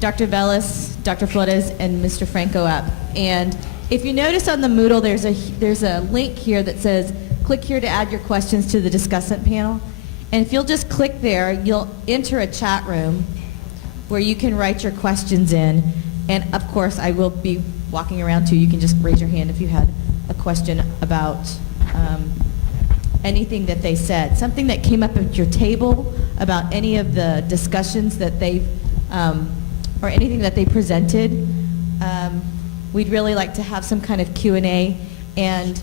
Dr. Velez, Dr. Flores, and Mr. Franco up. And if you notice on the Moodle, there's a link here that says, click here to add your questions to the discussant panel. And if you'll just click there, you'll enter a chat room where you can write your questions in. And of course, I will be walking around too. You can just raise your hand if you had a question about anything that they said. Something that came up at your table about any of the discussions that they've, or anything that they presented. We'd really like to have some kind of Q&A, and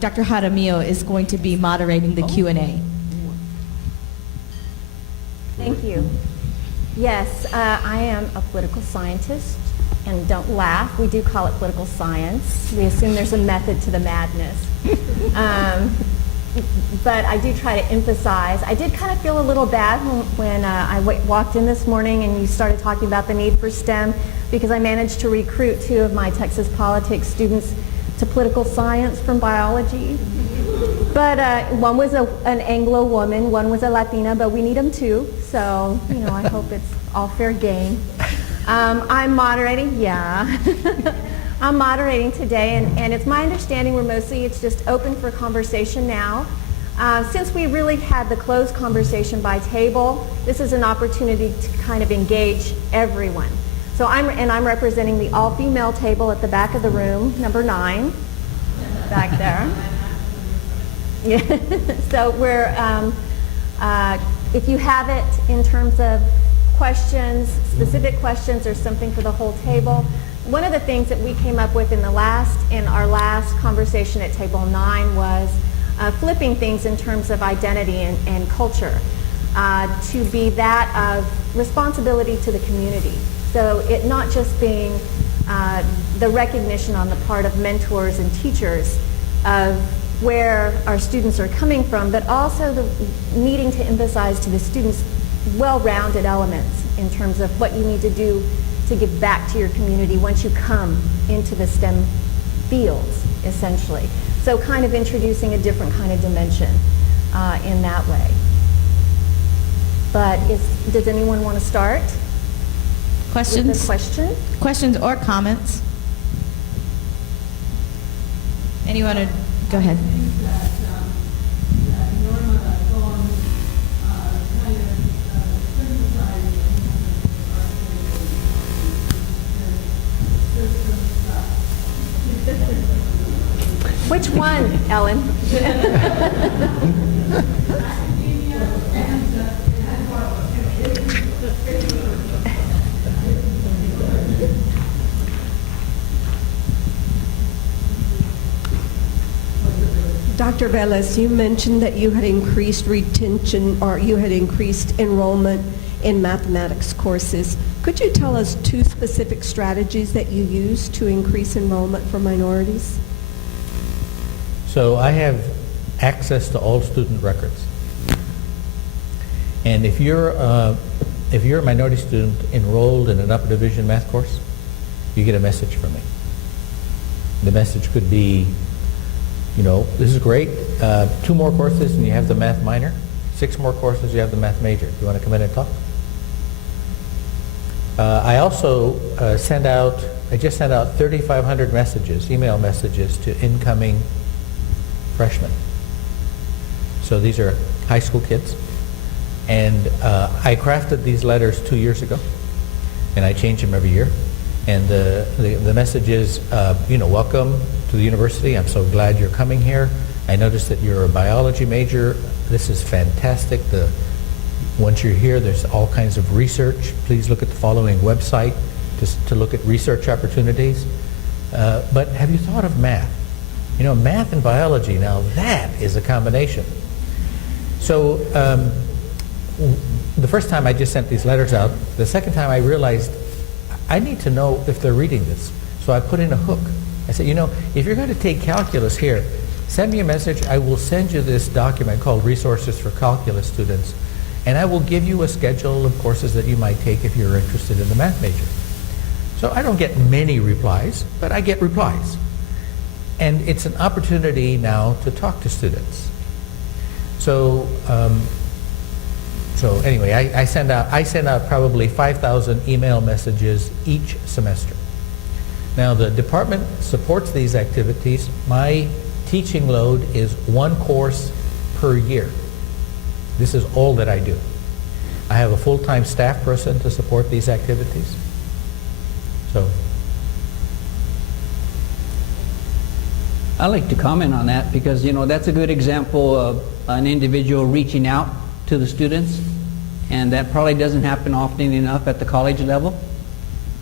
Dr. Jaramillo is going to be moderating the Q&A. Thank you. Yes, I am a political scientist, and don't laugh, we do call it political science. We assume there's a method to the madness. But I do try to emphasize, I did kind of feel a little bad when I walked in this morning and you started talking about the need for STEM, because I managed to recruit 2 of my Texas politics students to political science from biology. But one was an Anglo woman, one was a Latina, but we need them too. So, you know, I hope it's all fair game. I'm moderating, yeah. I'm moderating today, and it's my understanding it's just open for conversation now. Since we really had the closed conversation by table, this is an opportunity to kind of engage everyone. So I'm representing the all-female table at the back of the room, number 9, back there. Yeah. So we're, if you have it in terms of questions, specific questions, or something for the whole table. One of the things that we came up with in our last conversation at table 9 was flipping things in terms of identity and culture to be that of responsibility to the community. So it not just being the recognition on the part of mentors and teachers of where our students are coming from, but also the needing to emphasize to the students well-rounded elements in terms of what you need to do to give back to your community once you come into the STEM fields, essentially. So kind of introducing a different kind of dimension in that way. But does anyone want to start? Questions? With a question? Questions or comments? Anyone? Go ahead. Which one, Ellen? Dr. Velez, you mentioned that you had increased retention, or you had increased enrollment in mathematics courses. Could you tell us 2 specific strategies that you use to increase enrollment for minorities? So I have access to all student records. And if you're a minority student enrolled in an upper division math course, you get a message from me. The message could be, you know, this is great, 2 more courses and you have the math minor, 6 more courses, you have the math major. Do you want to come in and talk? I also I just sent out 3,500 messages, email messages to incoming freshmen. So these are high school kids. And I crafted these letters 2 years ago, and I change them every year. And the message is, you know, welcome to the university. I'm so glad you're coming here. I noticed that you're a biology major. This is fantastic. Once you're here, there's all kinds of research. Please look at the following website to look at research opportunities. But have you thought of math? You know, math and biology, now that is a combination. So the first time I just sent these letters out. The second time I realized I need to know if they're reading this. So I put in a hook. I said, you know, if you're going to take calculus here, send me a message. I will send you this document called Resources for Calculus Students. And I will give you a schedule of courses that you might take if you're interested in the math major. So I don't get many replies, but I get replies. And it's an opportunity now to talk to students. So So anyway, I send out probably 5,000 email messages each semester. Now the department supports these activities. My teaching load is one course per year. This is all that I do. I have a full-time staff person to support these activities. So I'd like to comment on that because, you know, that's a good example of an individual reaching out to the students, and that probably doesn't happen often enough at the college level.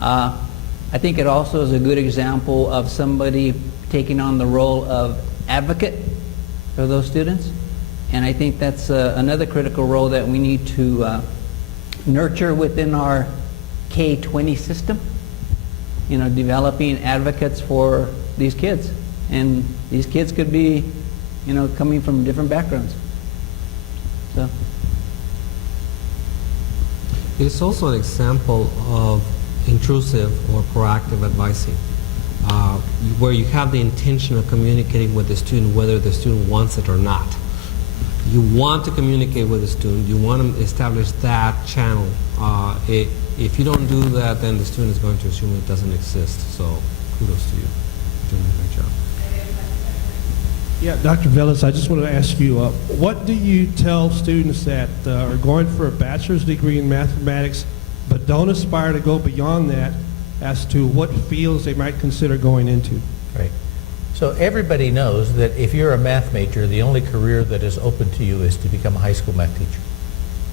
I think it also is a good example of somebody taking on the role of advocate for those students, and I think that's another critical role that we need to nurture within our K-20 system, you know, developing advocates for these kids. And these kids could be, you know, coming from different backgrounds. So. It is also an example of intrusive or proactive advising, where you have the intention of communicating with the student whether the student wants it or not. You want to communicate with the student, you want to establish that channel. If you don't do that, then the student is going to assume it doesn't exist. So kudos to you. You're doing a great job. Yeah, Dr. Velez, I just want to ask you, what do you tell students that are going for a bachelor's degree in mathematics but don't aspire to go beyond that as to what fields they might consider going into? right. So everybody knows that if you're a math major, the only career that is open to you is to become a high school math teacher.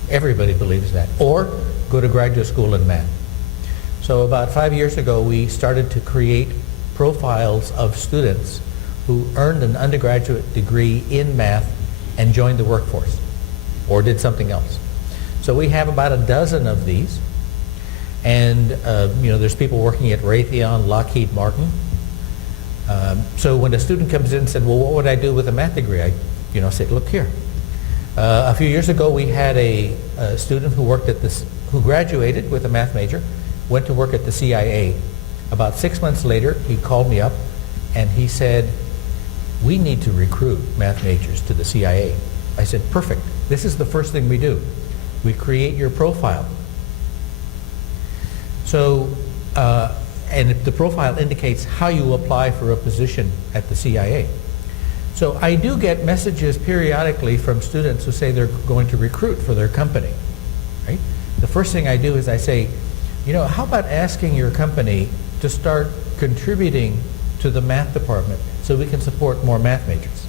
Everybody believes that. Or go to graduate school in math. So about 5 years ago, we started to create profiles of students who earned an undergraduate degree in math and joined the workforce or did something else. So we have about a dozen of these. And you know, there's people working at Raytheon, Lockheed Martin. So when a student comes in and said, well, what would I do with a math degree? I say, look here. A few years ago, we had a student who worked at this, who graduated with a math major, went to work at the CIA. About 6 months later, he called me up and he said, we need to recruit math majors to the CIA. I said, perfect. This is the first thing we do. We create your profile. So, and the profile indicates how you apply for a position at the CIA. So I do get messages periodically from students who say they're going to recruit for their company, right? The first thing I do is I say, how about asking your company to start contributing to the math department so we can support more math majors.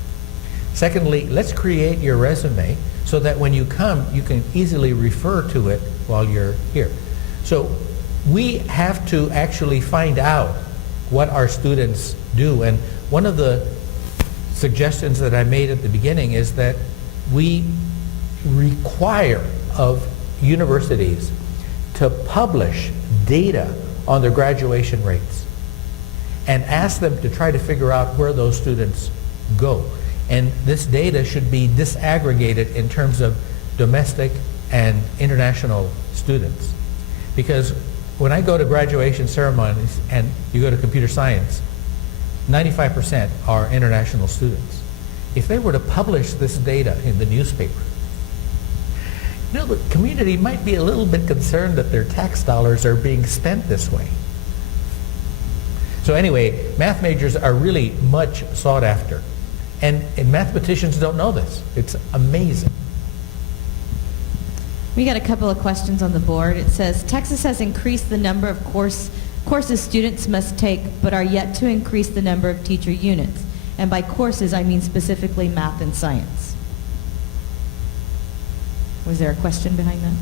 Secondly, let's create your resume so that when you come, you can easily refer to it while you're here. So we have to actually find out what our students do. And one of the suggestions that I made at the beginning is that we require of universities to publish data on their graduation rates and ask them to try to figure out where those students go. And this data should be disaggregated in terms of domestic and international students. Because when I go to graduation ceremonies and you go to computer science, 95% are international students. If they were to publish this data in the newspaper, the community might be a little bit concerned that their tax dollars are being spent this way. So anyway, math majors are really much sought after. And mathematicians don't know this. It's amazing. We got a couple of questions on the board. It says, Texas has increased the number of courses students must take, but are yet to increase the number of teacher units. And by courses, I mean specifically math and science. Was there a question behind that?